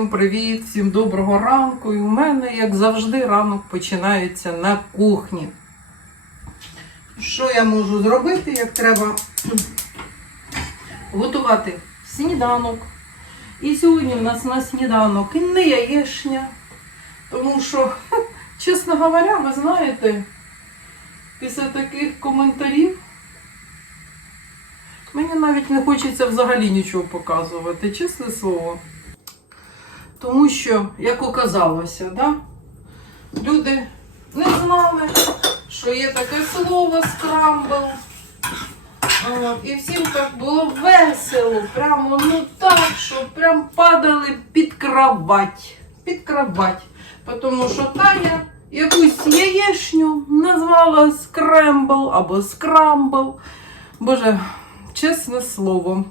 Всім привіт, всім доброго ранку. І у мене, як завжди, ранок починається на кухні. Що я можу зробити, як треба готувати сніданок. І сьогодні в нас на сніданок і не яєшня, тому що, чесно говоря, ви знаєте, після таких коментарів мені навіть не хочеться взагалі нічого показувати, чесне слово. Тому що, як оказалося, да, люди не знали, що є таке слово скрамбл. І всім так було весело, прямо ну так, що прям падали під кровать. Під кровать. Тому що Таня якусь яєшню назвала скрембл або скрамбл. Боже, чесне слово.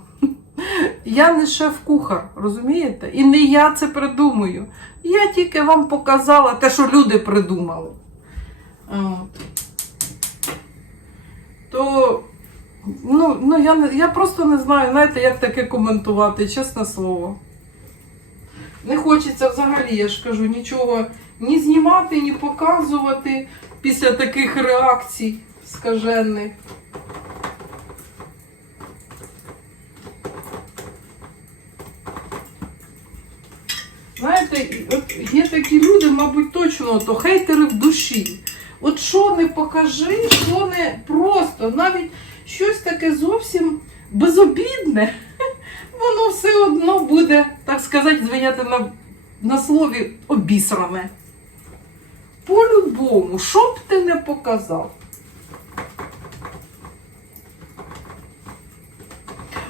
Я не шеф-кухар, розумієте? І не я це придумую. Я тільки вам показала те, що люди придумали. То, ну, ну я, я просто не знаю, знаєте, як таке коментувати, чесне слово. Не хочеться взагалі, я ж кажу, нічого ні знімати, ні показувати після таких реакцій скажених. От є такі люди, мабуть, точно, то хейтери в душі. От що не покажи, що не просто, навіть щось таке зовсім безобідне, воно все одно буде, так сказати, звиняти на, на слові обісране. По-любому, що б ти не показав.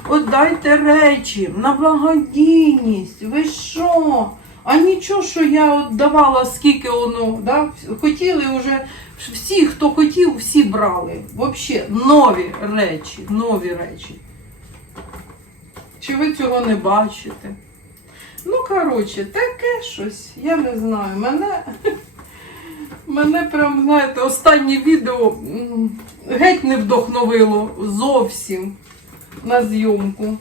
От дайте речі на благодійність. Ви що? А нічого, що я от давала, скільки воно, да? хотіли вже всі, хто хотів, всі брали. Взагалі, нові речі, нові речі. Чи ви цього не бачите? Ну, коротше, таке щось, я не знаю. Мене, мене прям, знаєте, останнє відео геть не вдохновило зовсім на зйомку.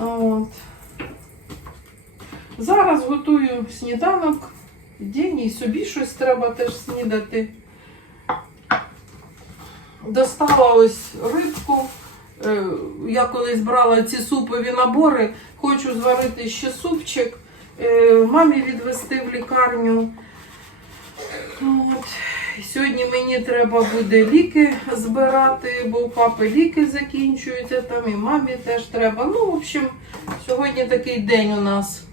От. Зараз готую сніданок. День і собі щось треба теж снідати. Достала ось рибку. Е, Я колись брала ці супові набори. Хочу зварити ще супчик, е, мамі відвести в лікарню. От. Сьогодні мені треба буде ліки збирати, бо у папи ліки закінчуються, там і мамі теж треба. Ну, в общем, сьогодні такий день у нас.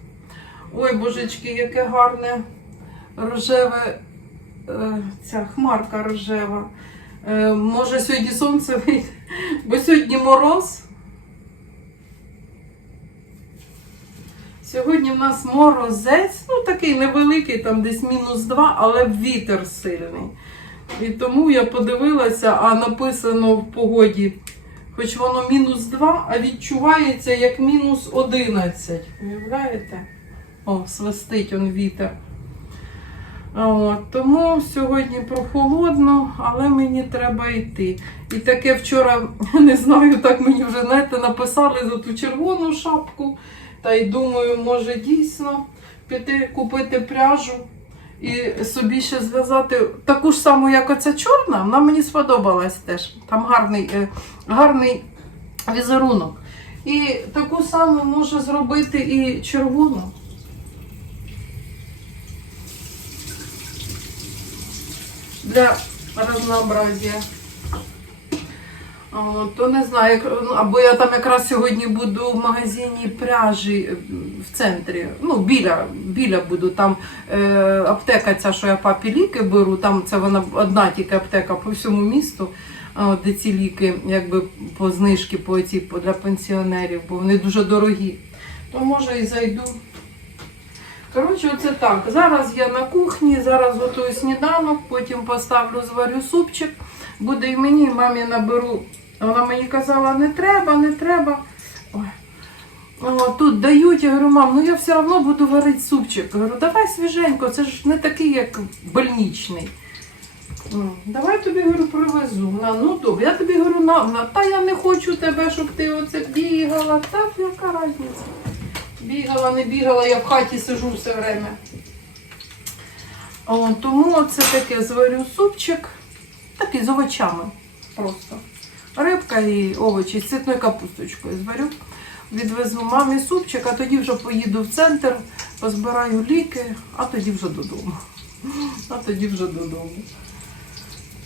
Ой, божечки, яке гарне рожеве, е, ця хмарка рожева. Е, Може сьогодні сонце вийде, бо сьогодні мороз. Сьогодні в нас морозець, ну такий невеликий, там десь мінус 2, але вітер сильний. І тому я подивилася, а написано в погоді, хоч воно мінус 2, а відчувається як мінус 11. Уявляєте? О, свистить он вітер. От, тому сьогодні прохолодно, але мені треба йти. І таке вчора, не знаю, так мені вже знаєте, написали за ту червону шапку. Та й думаю, може дійсно піти купити пряжу і собі ще зв'язати таку ж саму, як оця чорна, вона мені сподобалась теж. Там гарний, е, гарний візерунок. І таку саму може зробити і червону. Для разнообразия. То не знаю, ну, або я там якраз сьогодні буду в магазині пряжі е, в центрі. Ну, біля, біля буду. Там е, аптека, ця, що я папі ліки беру, там це вона одна тільки аптека по всьому місту, де ці ліки, якби по знижки по ці, для пенсіонерів, бо вони дуже дорогі. То може і зайду. Коротше, оце так. Зараз я на кухні, зараз готую сніданок, потім поставлю, зварю супчик. Буде і мені, і мамі наберу. Вона мені казала, не треба, не треба. О, тут дають, я говорю, мам, ну я все одно буду варити супчик. Говорю, давай свіженько, це ж не такий, як больничний. Давай тобі говорю, привезу. На, ну добре, я тобі говорю, на, та я не хочу тебе, щоб ти оце бігала. Так, яка різниця? Бігала, не бігала, я в хаті сижу все время. О, тому це таке зварю супчик, такий з овочами просто. Рибка і овочі з цвітною капусточкою зварю. Відвезу мамі супчик, а тоді вже поїду в центр, позбираю ліки, а тоді вже додому. А тоді вже додому.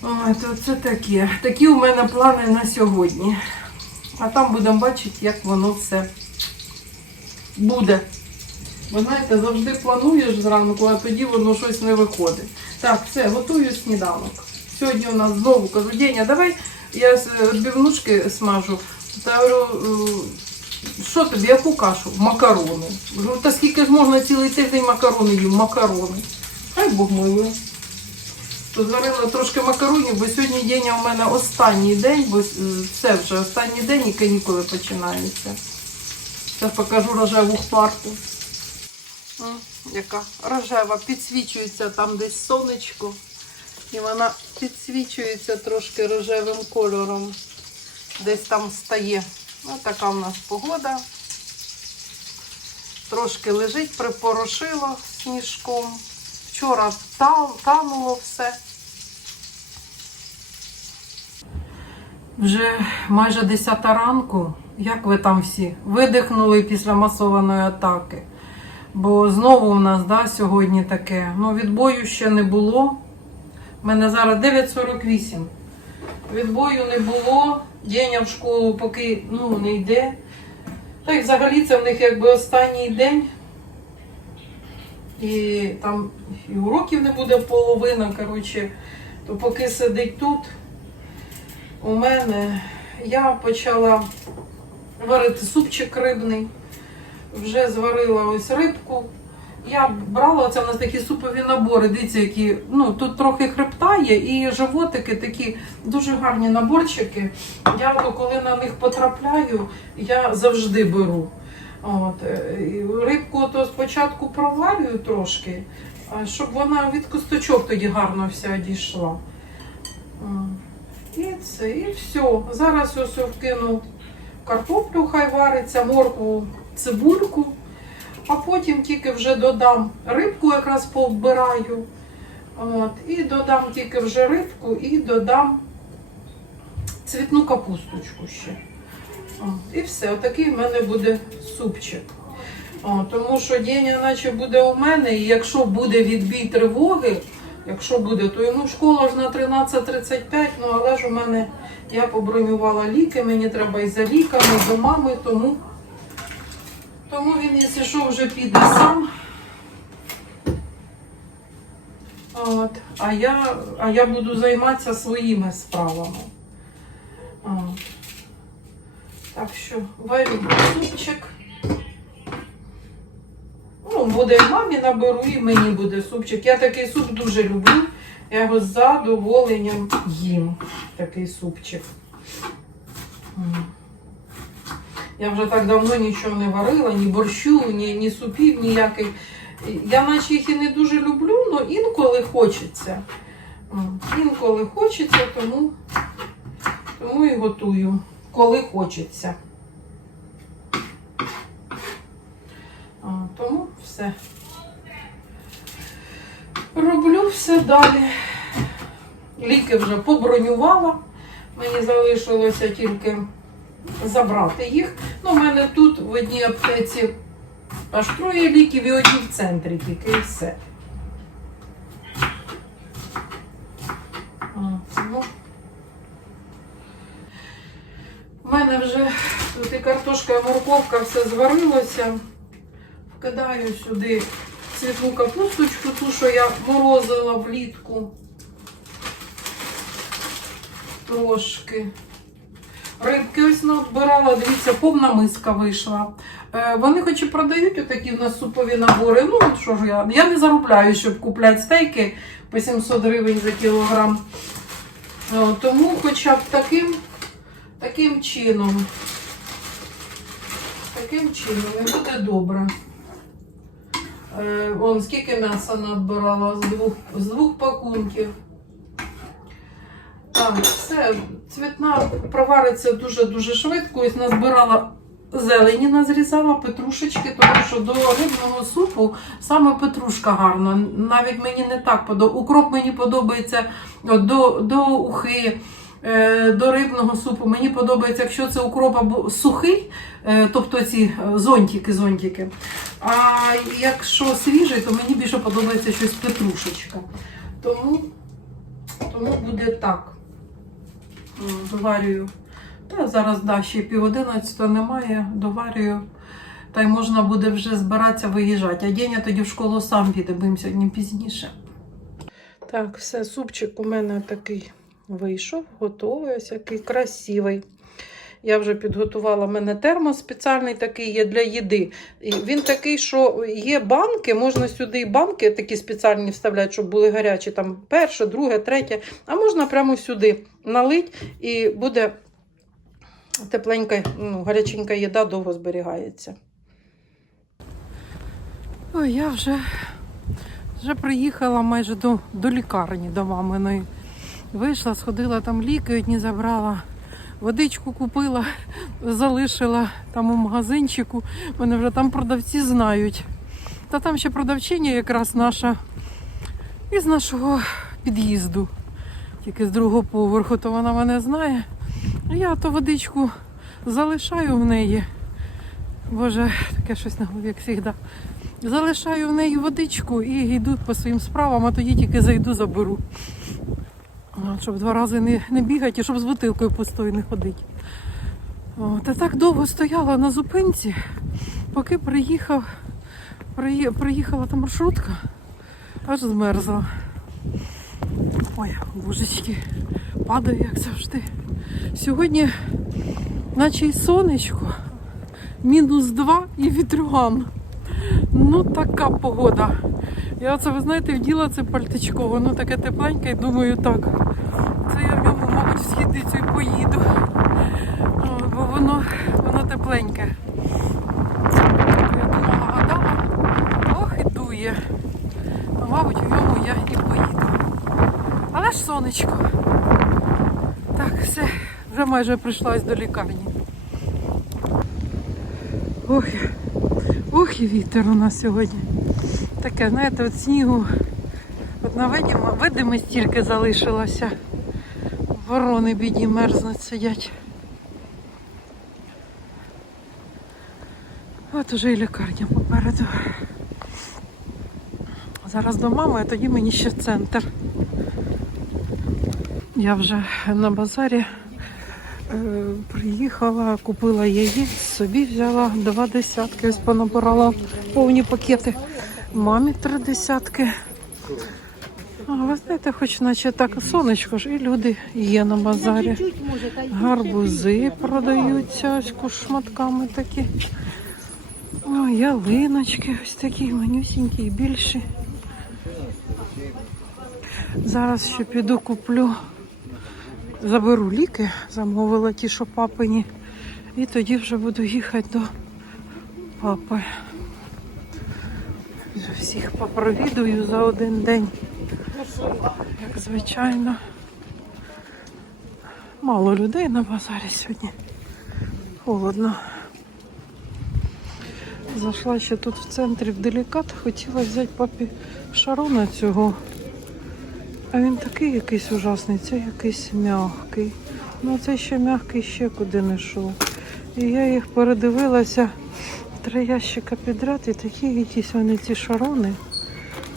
Ой, то це таке. Такі у мене плани на сьогодні. А там будемо бачити, як воно все буде. Ви знаєте, завжди плануєш зранку, а тоді воно щось не виходить. Так, все, готую сніданок. Сьогодні у нас знову кажу, Деня, давай я з відбивнушки смажу. Та говорю, «Е, що тобі, яку кашу? Макарони. Кажу, та скільки ж можна цілий тиждень макарони їм? Макарони. Хай Бог милує. Зварила трошки макаронів, бо сьогодні день у мене останній день, бо е, все вже останній день і канікули починаються. Зараз покажу рожеву хмарку. Яка рожева, підсвічується там десь сонечко. І вона підсвічується трошки рожевим кольором. Десь там стає. Ось така в нас погода. Трошки лежить, припорошило сніжком. Вчора тануло все. Вже майже 10 ранку. Як ви там всі? Видихнули після масованої атаки. Бо знову у нас да, сьогодні таке. Ну, відбою ще не було. У мене зараз 9.48. Відбою не було. Деня в школу поки ну, не йде. Та й взагалі це в них якби останній день. І там і уроків не буде половина, коротше, то поки сидить тут, у мене я почала варити супчик рибний. Вже зварила ось рибку. Я брала, це в нас такі супові набори, дивіться, які, ну, тут трохи хребта є, і животики такі дуже гарні наборчики. Я коли на них потрапляю, я завжди беру. От, е, рибку то спочатку проварюю трошки, щоб вона від косточок тоді гарно вся дійшла. І це, і все. Зараз ось вкину картоплю, хай вариться, моркву, цибульку, а потім тільки вже додам рибку, якраз повбираю. От, і додам тільки вже рибку і додам цвітну капусточку ще. О, і все, отакий в мене буде супчик. О, тому що день наче буде у мене, і якщо буде відбій тривоги, якщо буде, то ну, школа ж на 13.35, ну але ж у мене я побронювала ліки, мені треба і за ліками, і до мами, тому, тому він, якщо що, вже піде сам. От, а, я, а я буду займатися своїми справами. От. Так що варю супчик. Буде мамі наберу, і мені буде супчик. Я такий суп дуже люблю. Я його з задоволенням їм. Такий супчик. Я вже так давно нічого не варила, ні борщу, ні, ні супів, ніяких. Я наче їх і не дуже люблю, але інколи хочеться. Інколи хочеться, тому, тому і готую, коли хочеться. А, тому все. Роблю все далі. Ліки вже побронювала. Мені залишилося тільки забрати їх. Ну, у мене тут в одній аптеці аж троє ліків і одні в центрі тільки і все. У мене вже тут і картошка, і морковка все зварилося. Вкидаю сюди цвітну капусточку, ту, що я морозила влітку. Трошки. Рибки ось надбирала, дивіться, повна миска вийшла. Е, вони хоч і продають отакі в нас супові набори. Ну, що ж я, я не заробляю, щоб купляти стейки по 700 гривень за кілограм. Е, тому хоча б таким, таким чином. Таким чином і буде добре. Е, Вон скільки м'яса надбирала з двох, з двох пакунків. Так, все, цвітна провариться дуже-дуже швидко. Ось назбирала зелені назрізала, петрушечки, тому що до рибного супу саме петрушка гарна. Навіть мені не так подобається. Укроп мені подобається до, до ухи. Е, До рибного супу мені подобається, якщо це укроп або сухий, е, тобто ці е, зонтики, зонтики. А якщо свіжий, то мені більше подобається щось петрушечка. Тому, тому буде так. Доварюю. Та зараз да, ще пів одинадцята немає, доварюю. Та й можна буде вже збиратися виїжджати. А Деня тоді в школу сам піде, будемо сьогодні пізніше. Так, все, супчик у мене такий вийшов, готовий, ось який красивий. Я вже підготувала, в мене термос спеціальний такий є для їди. Він такий, що є банки, можна сюди і банки такі спеціальні вставляти, щоб були гарячі, там перше, друге, третє. А можна прямо сюди налить і буде тепленька, ну, гаряченька їда довго зберігається. Ой, я вже, вже приїхала майже до, до лікарні до маминої. Вийшла, сходила там ліки одні забрала, водичку купила, залишила там у магазинчику. Мене вже там продавці знають. Та там ще продавчиня якраз наша із нашого під'їзду, тільки з другого поверху, то вона мене знає. Я то водичку залишаю в неї. Боже, таке щось на голові, як завжди. Залишаю в неї водичку і йду по своїм справам, а тоді тільки зайду, заберу. От, щоб два рази не, не бігати і щоб з бутилкою пустою ходити. От, а так довго стояла на зупинці, поки приїхав, приї- приїхала та маршрутка, аж змерзла. Ой, божечки, падаю, як завжди. Сьогодні, наче й сонечко, мінус два і вітрюган. Ну, така погода. Я оце, ви знаєте, вділа це пальтичко, воно таке тепленьке і думаю, так. Це я в ньому, мабуть, в східницю і поїду. Бо воно, воно тепленьке. Я думала, гадала, ох і дує. А, мабуть, в ньому я і поїду. Але ж сонечко. Так, все, вже майже прийшлась до лікарні. Ох, і вітер у нас сьогодні. Таке, знаєте, от снігу от на видимість тільки залишилася. Ворони бідні мерзнуть сидять. От уже і лікарня попереду. Зараз до мами, а тоді мені ще центр. Я вже на базарі приїхала, купила яєць, собі взяла два десятки, ось понабирала повні пакети. Мамі три десятки. А, ви знаєте, хоч наче так сонечко ж, і люди є на базарі. Гарбузи продаються ось кушматками такі. О, ялиночки ось такі манюсінькі і більші. Зараз ще піду куплю, заберу ліки, замовила ті, що папині, і тоді вже буду їхати до папи. Всіх попровідую за один день, як звичайно. Мало людей на базарі сьогодні. Холодно. Зайшла ще тут в центрі в делікат, хотіла взяти папі шарона цього. А він такий якийсь ужасний, це якийсь м'який. Ну це ще м'який ще куди не йшов. І я їх передивилася три ящика підряд і такі якісь вони ці шарони.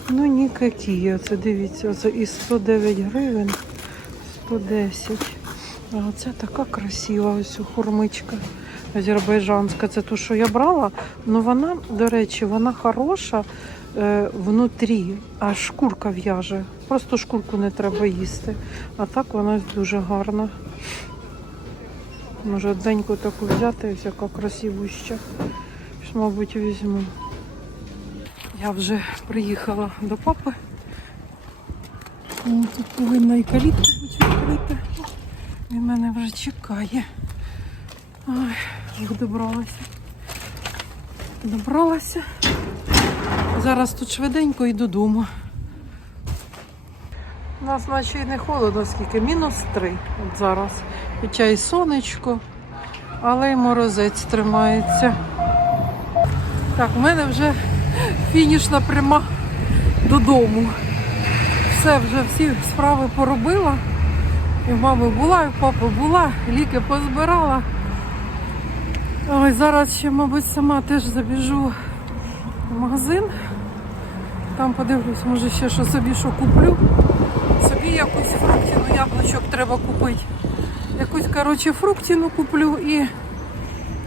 Ну ніякі. Оце дивіться, оце і 109 гривень, 110. А оце така красива ось хурмичка азербайджанська. Це ту, що я брала. Ну вона, до речі, вона хороша е, внутрі, а шкурка в'яже. Просто шкурку не треба їсти. А так вона дуже гарна. Може, деньку таку взяти, ось яка красивуща. Мабуть, візьму. Я вже приїхала до папи. Тут повинна і калітка бути відкрита. Він мене вже чекає. Ой, як добралася. Добралася. Зараз тут швиденько і додому. У нас наче і не холодно, скільки, мінус три от зараз. Хоча і сонечко, але й морозець тримається. Так, в мене вже фінішна пряма додому. Все, вже всі справи поробила. І в мами була, і в папи була, ліки позбирала. Ой, зараз ще, мабуть, сама теж забіжу магазин. Там подивлюсь, може ще що собі що куплю. Собі якусь фруктину, яблучок треба купити. Якусь, коротше, фруктину куплю і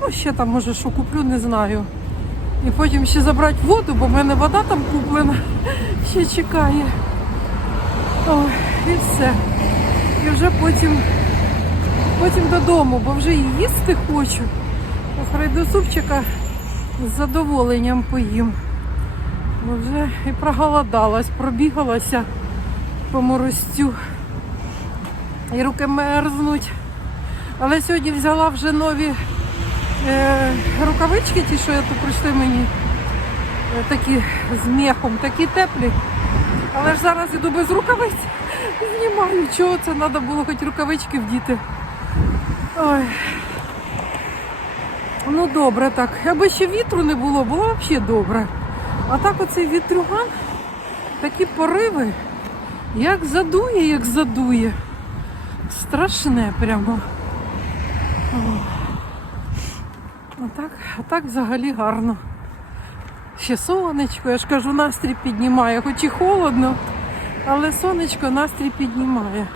ну, ще там може що куплю, не знаю. І потім ще забрати воду, бо в мене вода там куплена, ще чекає. Ой, і все. І вже потім, потім додому, бо вже і їсти хочу. Ось Прийду супчика з задоволенням поїм. Бо вже і проголодалась, пробігалася по морозцю. І руки мерзнуть. Але сьогодні взяла вже нові е, рукавички, ті, що я тут прийшли мені. е, Такі з мехом, такі теплі. Але ж зараз іду без рукавиць. Знімаю, чого це треба було хоч рукавички вдіти. Ой. Ну добре так. Аби ще вітру не було, було взагалі добре. А так оцей вітрюган, такі пориви, як задує, як задує. Страшне прямо. А так, а так взагалі гарно. Ще сонечко, я ж кажу, настрій піднімає, хоч і холодно, але сонечко настрій піднімає.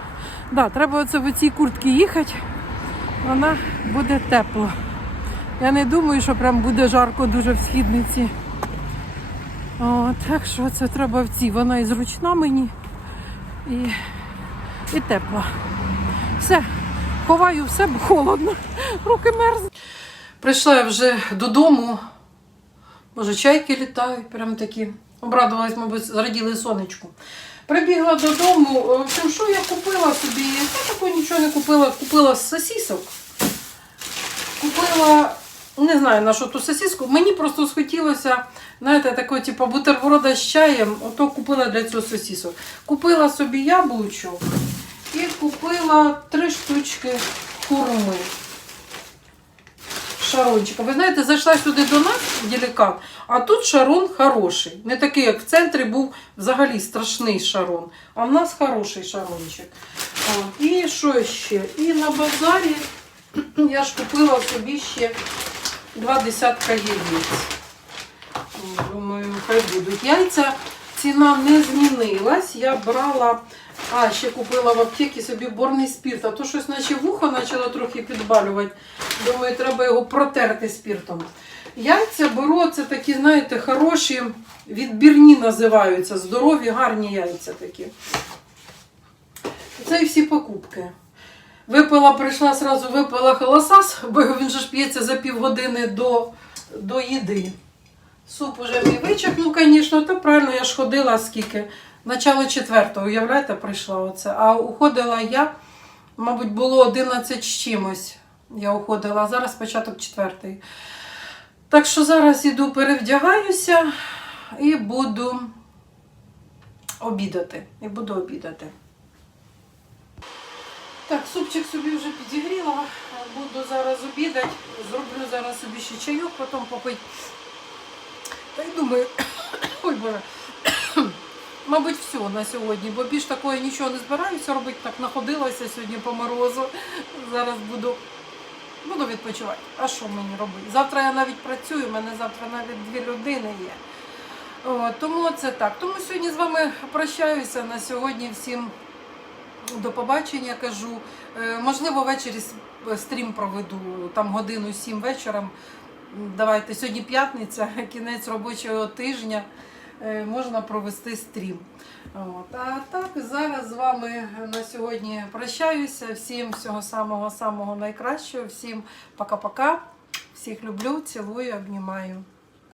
Да, треба оце в цій куртці їхати, вона буде тепла. Я не думаю, що прям буде жарко дуже в східниці. О, так що це треба в цій. Вона і зручна мені і, і тепла. Все, ховаю все, бо холодно. Руки мерзнуть. Прийшла я вже додому. Може, чайки літають, прям такі. Обрадувалась, мабуть, зраділи сонечку. Прибігла додому. В общем, що я купила собі? Я такого нічого не купила. Купила сосісок. Купила, не знаю на що ту сосиску. Мені просто схотілося, знаєте, такого, типу, бутерброда з чаєм. Ото купила для цього сосісок. Купила собі яблучок і купила три штучки хурми. Шарончика. Ви знаєте, зайшла сюди до нас делікат, а тут шарон хороший. Не такий, як в центрі був взагалі страшний шарон. А в нас хороший шарончик. О, і що ще? І на базарі я ж купила собі ще два десятка яєць. Думаю, хай будуть. Яйця ціна не змінилась. Я брала, а ще купила в аптеці собі борний спірт, а то щось наче вухо почало трохи підбалювати. Думаю, треба його протерти спіртом. Яйця беру, це такі, знаєте, хороші, відбірні називаються, здорові, гарні яйця такі. Це і всі покупки. Випила, прийшла сразу, випила холосас, бо він же ж п'ється за півгодини до, до їди. Суп уже мій вичерпнув, звісно, то правильно, я ж ходила скільки. Начало четвертого, уявляєте, прийшла оце. А уходила я, мабуть, було 11 з чимось. Я уходила, а зараз початок четвертий. Так що зараз іду перевдягаюся і буду обідати. І буду обідати. Так, супчик собі вже підігріла. Буду зараз обідати. Зроблю зараз собі ще чайок, потім попити. Та й думаю, ой боже, мабуть, все на сьогодні, бо більш такого нічого не збираюся робити, так находилася сьогодні по морозу. Зараз буду, буду відпочивати. А що мені робити? Завтра я навіть працюю, у мене завтра навіть дві людини є. О, тому це так. Тому сьогодні з вами прощаюся на сьогодні всім. До побачення кажу. Е, Можливо, ввечері стрім проведу там годину сім вечора. М, Давайте сьогодні п'ятниця, кінець робочого тижня. Е, Можна провести стрім. От. А так зараз з вами на сьогодні прощаюся. Всім всього самого самого найкращого. Всім пока-пока. Всіх люблю, цілую, обнімаю.